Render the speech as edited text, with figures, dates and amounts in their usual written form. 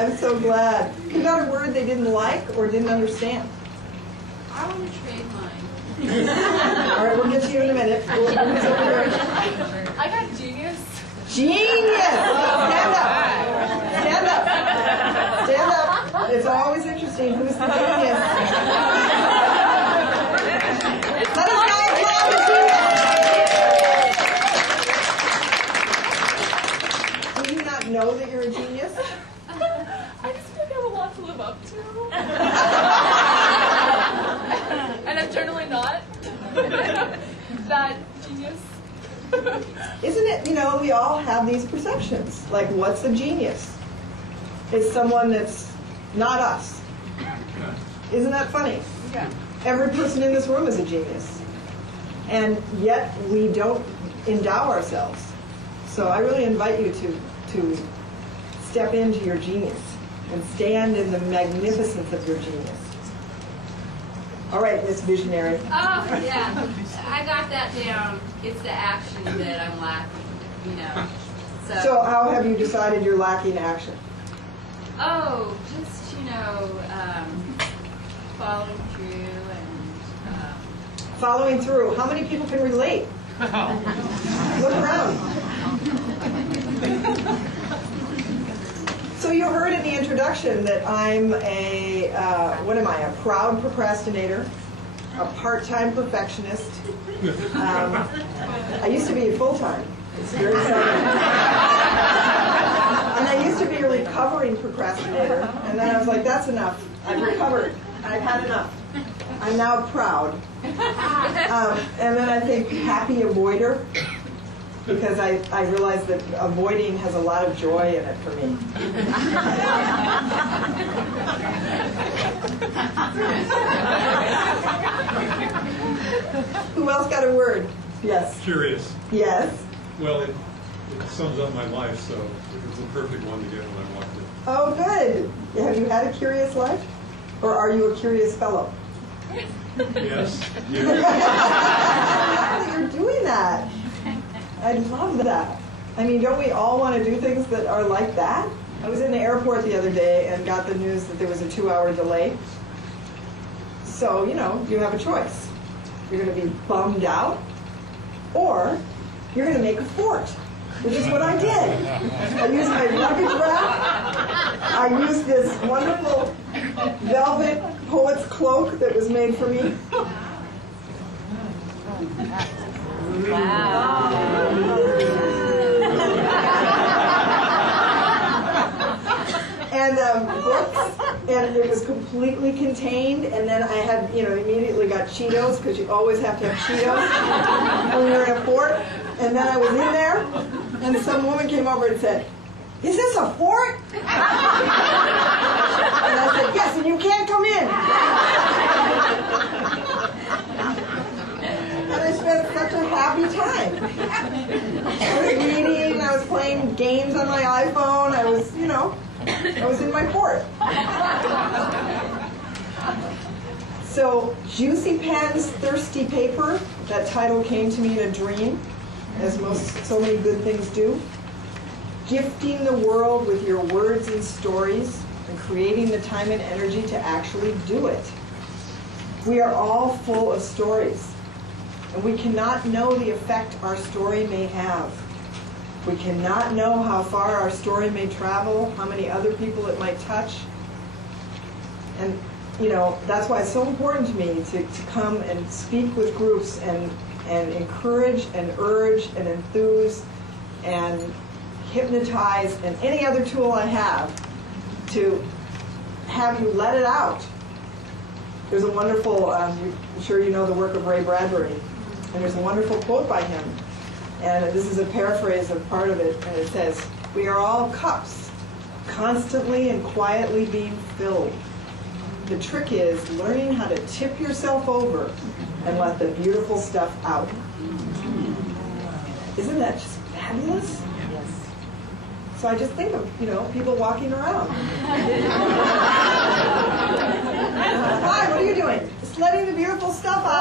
I'm so glad. You got a word they didn't like or didn't understand? I want to trade mine. All right, we'll get to you in a minute. I got genius. Genius! Stand up. Stand up. Stand up. It's always interesting who's the genius. Let us know if you're the genius. Do you not know that you're a genius? I just feel like I have a lot to live up to. And I'm generally not that genius. Isn't it, we all have these perceptions. Like, what's a genius? It's someone that's not us. Isn't that funny? Yeah. Every person in this room is a genius. And yet we don't endow ourselves. So I really invite you to step into your genius and stand in the magnificence of your genius. All right, Miss Visionary. Oh, yeah. I got that down. It's the action that I'm lacking, So how have you decided you're lacking action? Oh, just, following through and... Following through. How many people can relate? Look around. So you heard in the introduction that I'm a proud procrastinator, a part-time perfectionist. I used to be full-time. It's very exciting. And I used to be a recovering procrastinator. And then I was like, that's enough. I've recovered. I've had enough. I'm now proud. And then I think happy avoider, because I realized that avoiding has a lot of joy in it for me. Who else got a word? Yes. Curious. Yes. Well, it sums up my life, so it's the perfect one to get when I walked in. Oh, good. Have you had a curious life? Or are you a curious fellow? Yes. You're doing that. I love that. I mean, don't we all want to do things that are like that? I was in the airport the other day and got the news that there was a 2-hour delay. So, you have a choice. You're going to be bummed out, or you're going to make a fort, which is what I did. I used my luggage rack. I used this wonderful velvet poet's cloak that was made for me. And books, and it was completely contained. And then I had, immediately got Cheetos, because you always have to have Cheetos when you're in a fort. And then I was in there, and some woman came over and said, "Is this a fort?" And I said, "Yes, and you can't come in." And I spent such a happy time. I was reading, I was playing games on my iPhone, I was in my fort. So, Juicy Pens, Thirsty Paper, that title came to me in a dream, as so many good things do. Gifting the world with your words and stories, and creating the time and energy to actually do it. We are all full of stories, and we cannot know the effect our story may have. We cannot know how far our story may travel, how many other people it might touch. And, that's why it's so important to me to come and speak with groups and encourage and urge and enthuse and hypnotize and any other tool I have to have you let it out. There's a wonderful, I'm sure you know the work of Ray Bradbury, and there's a wonderful quote by him. And this is a paraphrase of part of it, and it says, "We are all cups, constantly and quietly being filled. The trick is learning how to tip yourself over and let the beautiful stuff out." Isn't that just fabulous? Yes. So I just think of, people walking around. Hi, what are you doing? Just letting the beautiful stuff out.